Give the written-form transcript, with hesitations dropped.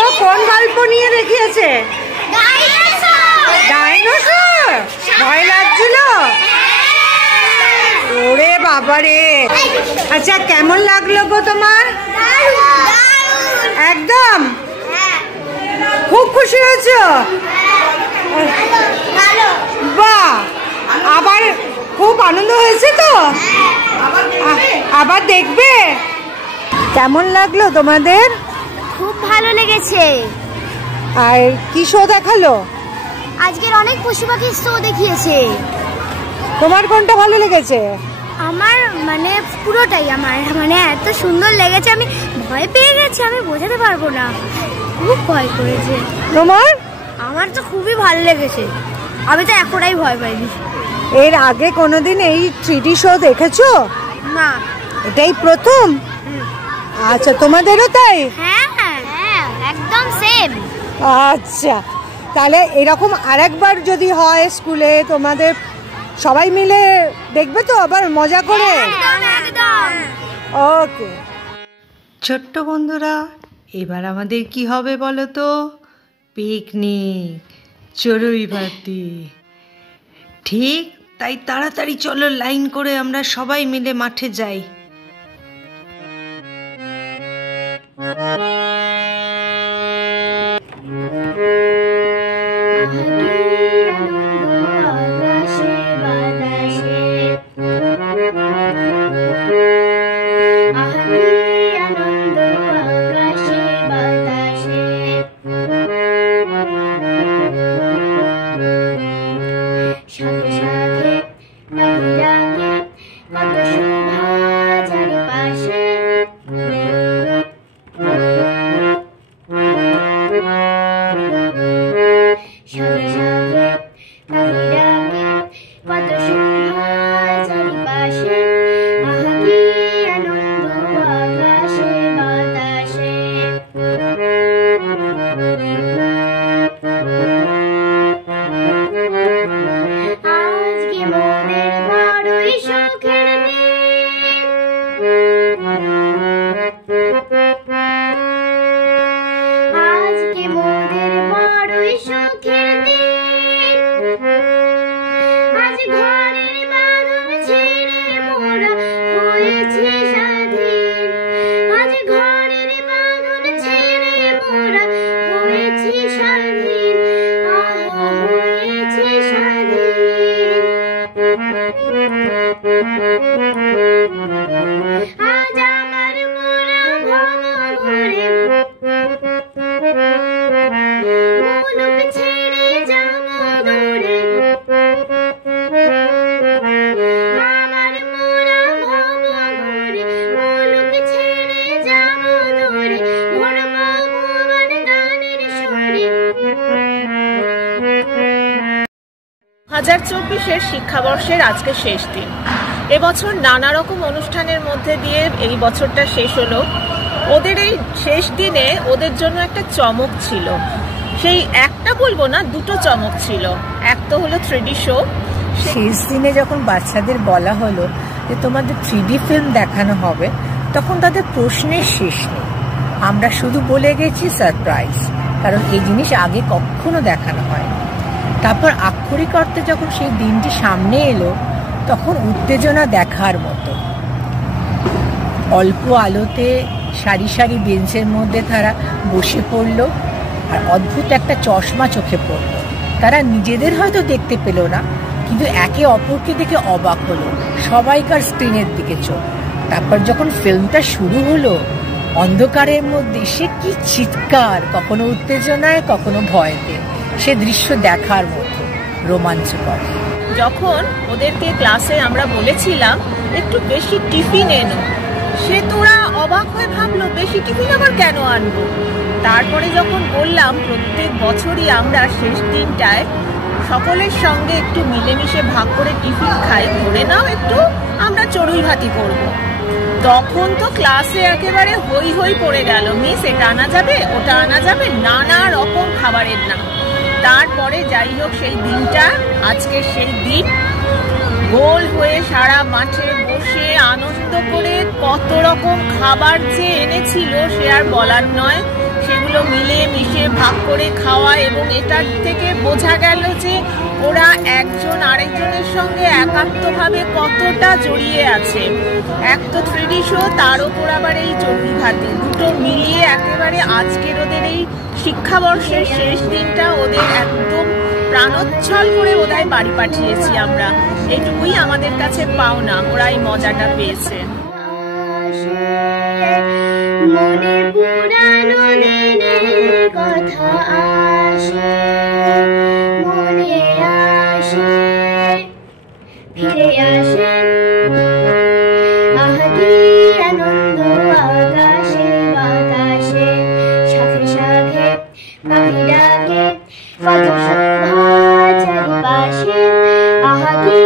গো, কোন গল্প নিয়ে দেখিয়েছে? ডাইনোসর। ভয় লাগছিল? ওরে বাবারে। আচ্ছা, কেমন লাগলো গো তোমার? একদম খুব খুশি হয়েছো? বাহ, আবার খুব আনন্দ হয়েছে তো? আবার দেখবে? কেমন লাগলো তোমাদের? খুব ভালো লেগেছে। আর কি শো দেখালো? আজকের অনেক পশু পাখির শো দেখিয়েছে। তোমার কোনটা ভালো লেগেছে? আমার মানে পুরোটাই, আমার মানে এত সুন্দর লেগেছে, আমি ভয় পেয়ে গেছি, আমি বোঝাতে পারবো না, খুব ভয় করেছে। তোমার? আমার তো খুবই ভালো লেগেছে, আমি তো এখনই ভয় পাইনি। এর আগে কোনোদিন এই 3D শো দেখেছো? না, এটাই প্রথম? আচ্ছা, তোমাদেরও তাই? হ্যাঁ হ্যাঁ, একদম সেম। আচ্ছা, তাহলে এরকম আরেকবার যদি হয় স্কুলে, তোমাদের সবাই মিলে দেখবে তো আবার মজা করে? একদম। ওকে ছোট্ট বন্ধুরা, এবার আমাদের কি হবে বলো তো? পিকনিক, চড়ুইভাতি। ঠিক তাই, তাড়াতাড়ি চলো, লাইন করে আমরা সবাই মিলে মাঠে যাই। শিক্ষাবর্ষের আজকে শেষ দিন। এবছর নানা রকম অনুষ্ঠানের মধ্যে দিয়ে এই বছরটা শেষ হলো। ওদের এই শেষ দিনে ওদের জন্য একটা চমক ছিল, সেই একটা বলবো না, দুটো চমক ছিল। এক তো হলো 3D শো। শেষ দিনে যখন বাচ্চাদের বলা হলো যে তোমাদের 3D ফিল্ম দেখানো হবে, তখন তাদের প্রশ্নের শেষ নেই। আমরা শুধু বলে গেছি সারপ্রাইজ, কারণ এই জিনিস আগে কখনো দেখানো হয়নি। তারপর আক্ষরিক অর্থে যখন সেই দিনটি সামনে এলো, তখন উত্তেজনা দেখার মতো। অল্প আলোতে সারি সারি বেঞ্চের মধ্যে তারা বসে পড়লো, আর অদ্ভুত একটা চশমা চোখে পড়লো। তারা নিজেদের হয়তো দেখতে পেল না, কিন্তু একে অপরকে দেখে অবাক হলো। সবাইকার স্ক্রিনের দিকে চোখ। তারপর যখন ফিল্মটা শুরু হলো, অন্ধকারের মধ্যে সে কি চিৎকার, কখনো উত্তেজনায় কখনো ভয়তে, সে দৃশ্য দেখার মতো রোমাঞ্চকর। যখন ওদেরকে ক্লাসে আমরা বলেছিলাম একটু বেশি টিফিন এনো, সে তোরা অবাক হয়ে ভাবলো বেশি টিফিন আবার কেন আনবো। তারপরে যখন বললাম প্রত্যেক বছরই আমরা শেষ দিনটায় সকলের সঙ্গে একটু মিলেমিশে ভাগ করে টিফিন খাই, ধরে নাও একটু আমরা চড়ুইভাতি করব, তখন তো ক্লাসে একেবারে হই হই পড়ে গেল। মিস এটা আনা যাবে, ওটা আনা যাবে, নানা রকম খাবারের নাম। তারপরে যাই হোক, সেই দিনটা আজকে সেই দিন, গোল হয়ে সারা মাঠে বসে আনন্দ করে কত রকম খাবার যে এনেছিল সে আর বলার নয়। সেগুলো এগুলো মিলিয়ে মিশিয়ে ভাগ করে খাওয়া, এবং এটার থেকে বোঝা গেল যে ওরা একজন আরেকজনের সঙ্গে একাত্মভাবে কতটা জড়িয়ে আছে। এক তো 3D শো, তার ওপর আবার এই চণ্ডীঘাটি, দুটো মিলিয়ে একেবারে আজকের ওদের এই শিক্ষাবর্ষের শেষ দিনটা ওদের একদম প্রাণোচ্ছল করে ওদের বাড়ি পাঠিয়েছি আমরা। এটুকুই আমাদের কাছে পাওনা, ওরা এই মজাটা পেয়েছে। মনে পুরানো দিনের কথা আসে, মনে আসে, ফিরে আসে, আহা কি আনন্দ আকাশে বাতাসে, শাখে শাখে পাখি ডাকে, কত শোভা চারিপাশে, আহা কি